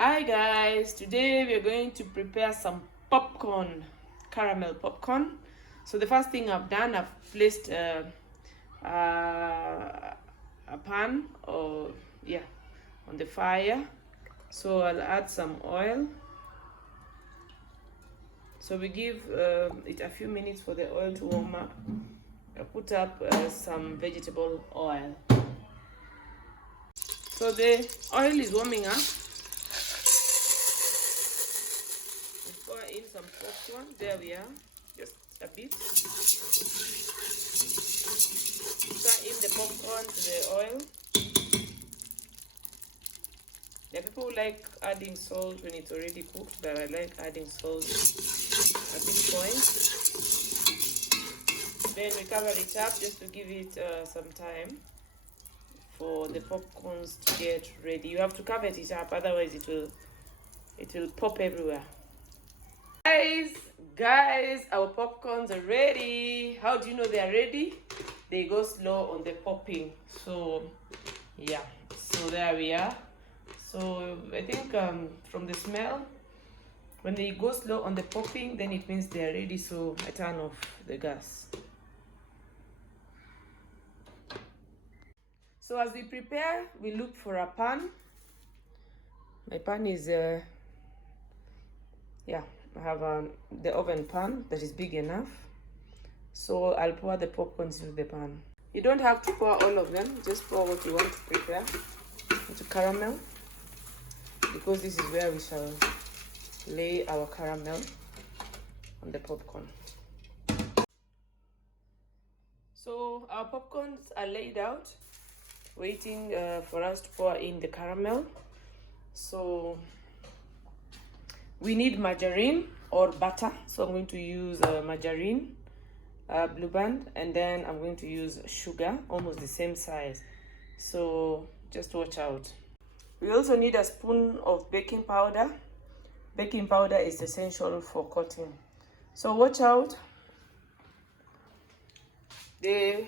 Hi guys, today we are going to prepare some popcorn, caramel popcorn. So the first thing I've done, I've placed a pan on the fire. So I'll add some oil. So we give it a few minutes for the oil to warm up. I put up some vegetable oil. So the oil is warming up. Pour in some popcorn. There we are, just a bit. Stir in the popcorn to the oil. There are people who like adding salt when it's already cooked, but I like adding salt at this point. Then we cover it up just to give it some time for the popcorns to get ready. You have to cover it up, otherwise it will pop everywhere. Guys, our popcorns are ready. How do you know they are ready? They go slow on the popping. So yeah, so there we are. So I think from the smell, when they go slow on the popping, then it means they are ready. So I turn off the gas. So as we prepare, we look for a pan. My pan is I have the oven pan that is big enough. So I'll pour the popcorns into the pan. You don't have to pour all of them, just pour what you want to prepare into caramel, because this is where we shall lay our caramel on the popcorn. So our popcorns are laid out, waiting for us to pour in the caramel. So we need margarine or butter, so I'm going to use margarine, Blue Band, and then I'm going to use sugar, almost the same size. So just watch out. We also need a spoon of baking powder. Baking powder is essential for coating. So watch out. The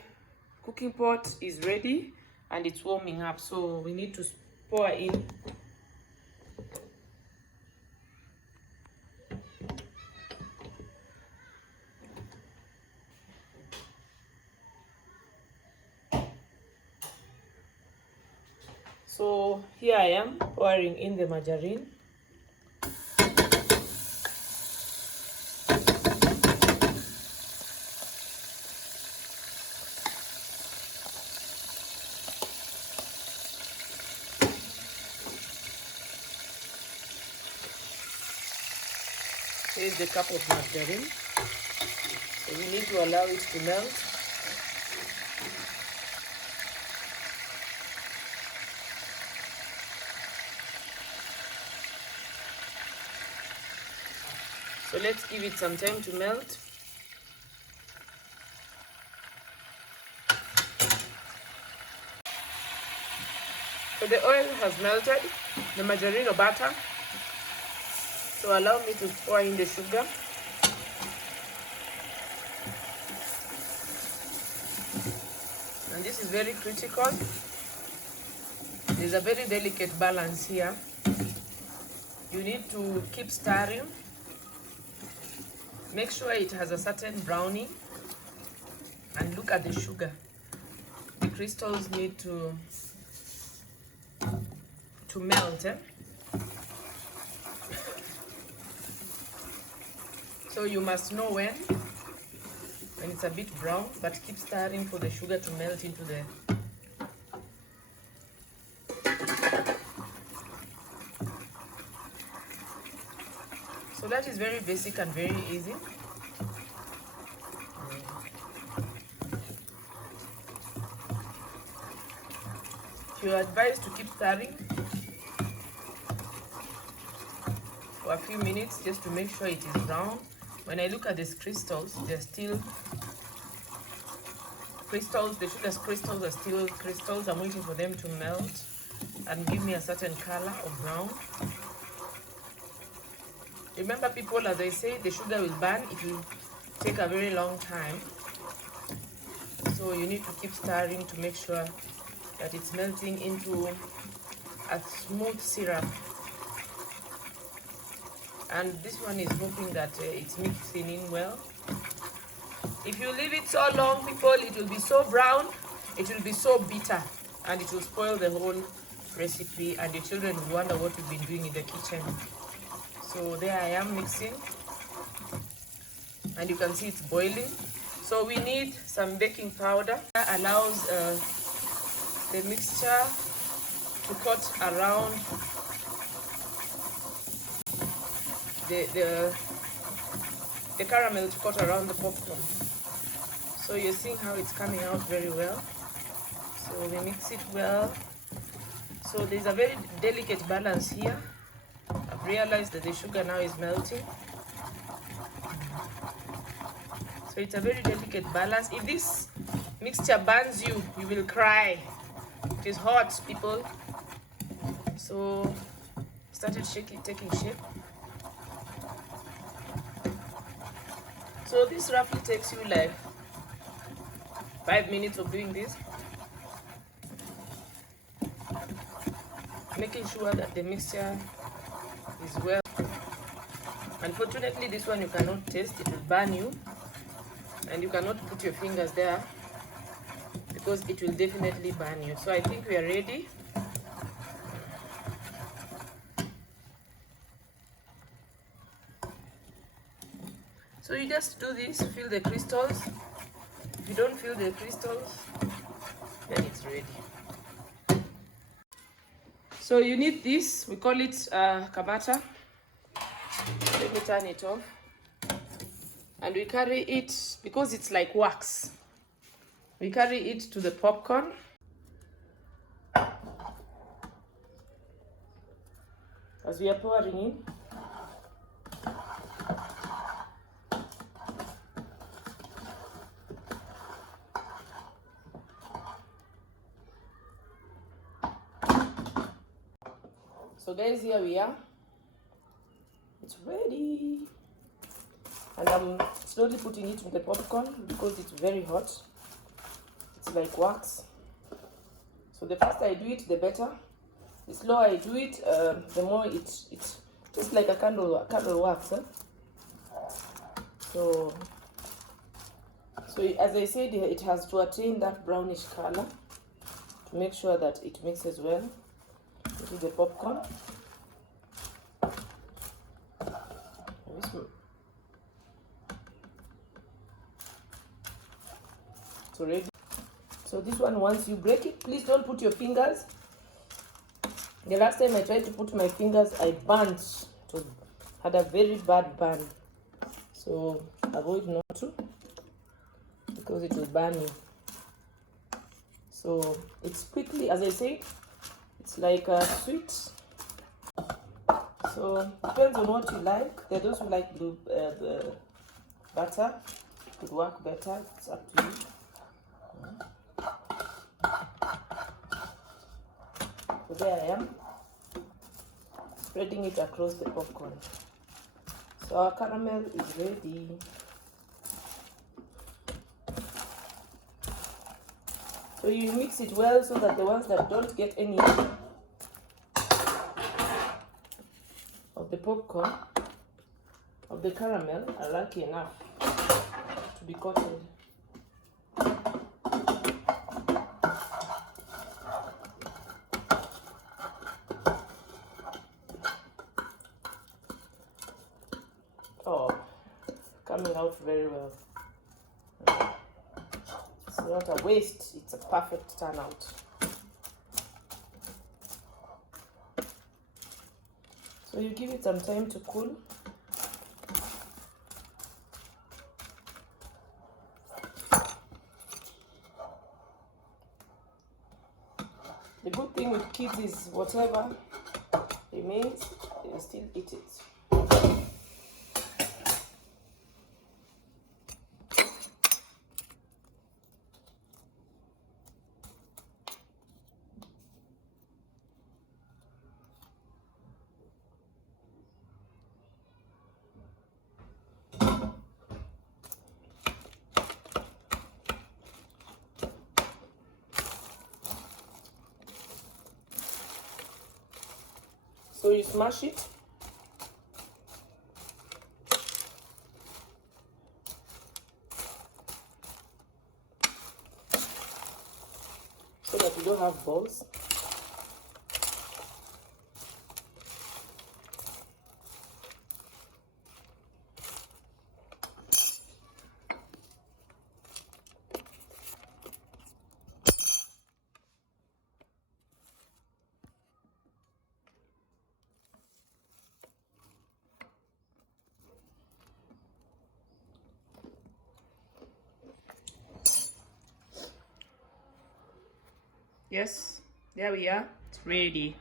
cooking pot is ready and it's warming up, so we need to pour in . So here I am pouring in the margarine. Here's the cup of margarine. So we need to allow it to melt. So let's give it some time to melt. So the oil has melted, the margarine or butter. So allow me to pour in the sugar. And this is very critical. There's a very delicate balance here. You need to keep stirring. Make sure it has a certain browning, and look at the sugar. The crystals need to melt. So you must know when it's a bit brown, but keep stirring for the sugar to melt into the . So that is very basic and very easy. You are advised to keep stirring for a few minutes just to make sure it is brown. When I look at these crystals, they're still crystals. The sugar crystals are still crystals. I'm waiting for them to melt and give me a certain color of brown. Remember people, as I say, the sugar will burn. It will take a very long time. So you need to keep stirring to make sure that it's melting into a smooth syrup. and this one is hoping that it's mixing in well. If you leave it so long, people, it will be so brown, it will be so bitter, and it will spoil the whole recipe, and your children will wonder what you've been doing in the kitchen. So there I am mixing, and you can see it's boiling. So we need some baking powder that allows the mixture to coat around the caramel, to coat around the popcorn. So you're seeing how it's coming out very well. So we mix it well. So there's a very delicate balance here. I've realized that the sugar now is melting. So it's a very delicate balance. If this mixture burns you, you will cry. It is hot, people. So started taking shape. So this roughly takes you like 5 minutes of doing this. Making sure that the mixture is well. Unfortunately, this one you cannot taste, it will burn you. And you cannot put your fingers there because it will definitely burn you. So I think we are ready. So you just do this, feel the crystals. If you don't feel the crystals, then it's ready. So you need this, we call it kamata. Let me turn it off. And we carry it, because it's like wax, we carry it to the popcorn. As we are pouring in. So guys, here we are. It's ready. And I'm slowly putting it in the popcorn because it's very hot. It's like wax. So the faster I do it, the better. The slower I do it, the more it's just like a candle wax. So as I said, it has to attain that brownish color to make sure that it mixes well into the popcorn. So ready. So this one, once you break it, please don't put your fingers. The last time I tried to put my fingers, I burnt. It had a very bad burn. So avoid not to, because it will burn you. So it's quickly, as I say, it's like a sweet. So depends on what you like. There are those who like the butter. It could work better. It's up to you. So there I am, spreading it across the popcorn. So our caramel is ready. So you mix it well so that the ones that don't get any of the popcorn, of the caramel, are lucky enough to be coated. Oh, coming out very well. It's not a waste, it's a perfect turnout. So you give it some time to cool. The good thing with kids is whatever remains, they will still eat it. So you smash it. don't have balls. Yes, there we are. It's ready.